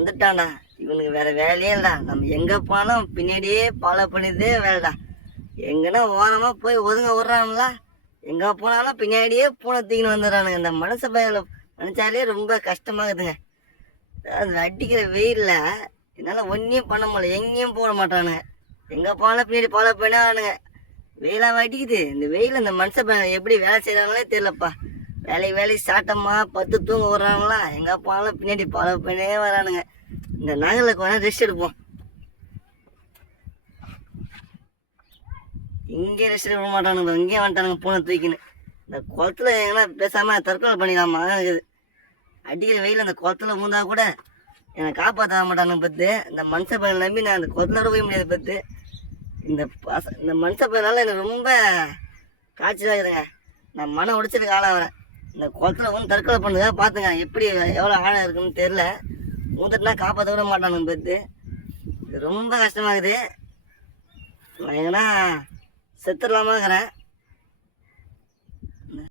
வந்துட்டான்டா. இவனுக்கு வேற வேலையே இல்லடா. நம்ம எங்க போனாலும் பின்னாடியே ஃபாலோ பண்ணிதே வேலைடா. எங்கன்னா ஓரமா போய் ஒதுங்க விடுறானுங்களா, எங்க போனாலும் பின்னாடியே பூனை தூக்கின்னு வந்துடுறானுங்க. இந்த மனசு பயில நினைச்சாலே ரொம்ப கஷ்டமாகுதுங்க. அது அடிக்கிற வெயில்ல என்னால் ஒன்றையும் பண்ண முடியல. எங்கேயும் போட மாட்டானுங்க. எங்கே போனாலும் பின்னாடி ஃபாலோ பண்ணானுங்க. வெயிலாக அடிக்குது. இந்த வெயில் இந்த மனுஷ பையன் எப்படி வேலை செய்கிறாங்களே தெரியலப்பா. வேலைக்கு சாட்டம்மா பத்து தூங்க விட்றாங்களா, எங்கே போனாலும் பின்னாடி ஃபாலோ பண்ணே வரானுங்க. இந்த நகரில் கொஞ்சம் ரெஸ்ட் எடுப்போம். இங்கே ரெஸ்ட் எடுக்க மாட்டானுங்க. இங்கேயே வந்துட்டானுங்க பூனை தூக்கின்னு. இந்த குளத்துல எங்கன்னா பேசாமல் தற்கொலை பண்ணிக்கலாமா இருக்குது. அடிக்கிற வெயில் அந்த குளத்துல மூந்தா கூட என்னை காப்பாற்ற மாட்டானுங்க பத்து. இந்த மனுஷ பையனை நம்பி நான் அந்த குளத்துல போக முடியாது பத்து. இந்த மனுஷ பையனால எனக்கு ரொம்ப காய்ச்சலாக இருக்குதுங்க. நான் மன உடைச்சலுக்கு ஆளாகிறேன். இந்த குளத்துல வந்து தற்கொலை பண்ணுங்க பார்த்துங்க. எப்படி எவ்வளோ ஆழம் இருக்குன்னு தெரில. மூந்துட்டுனா காப்பாற்ற விட மாட்டானுங்க பத்து. இது ரொம்ப கஷ்டமாகுது. நான் எங்கன்னா செத்துடலாமா இருக்கிறேன்.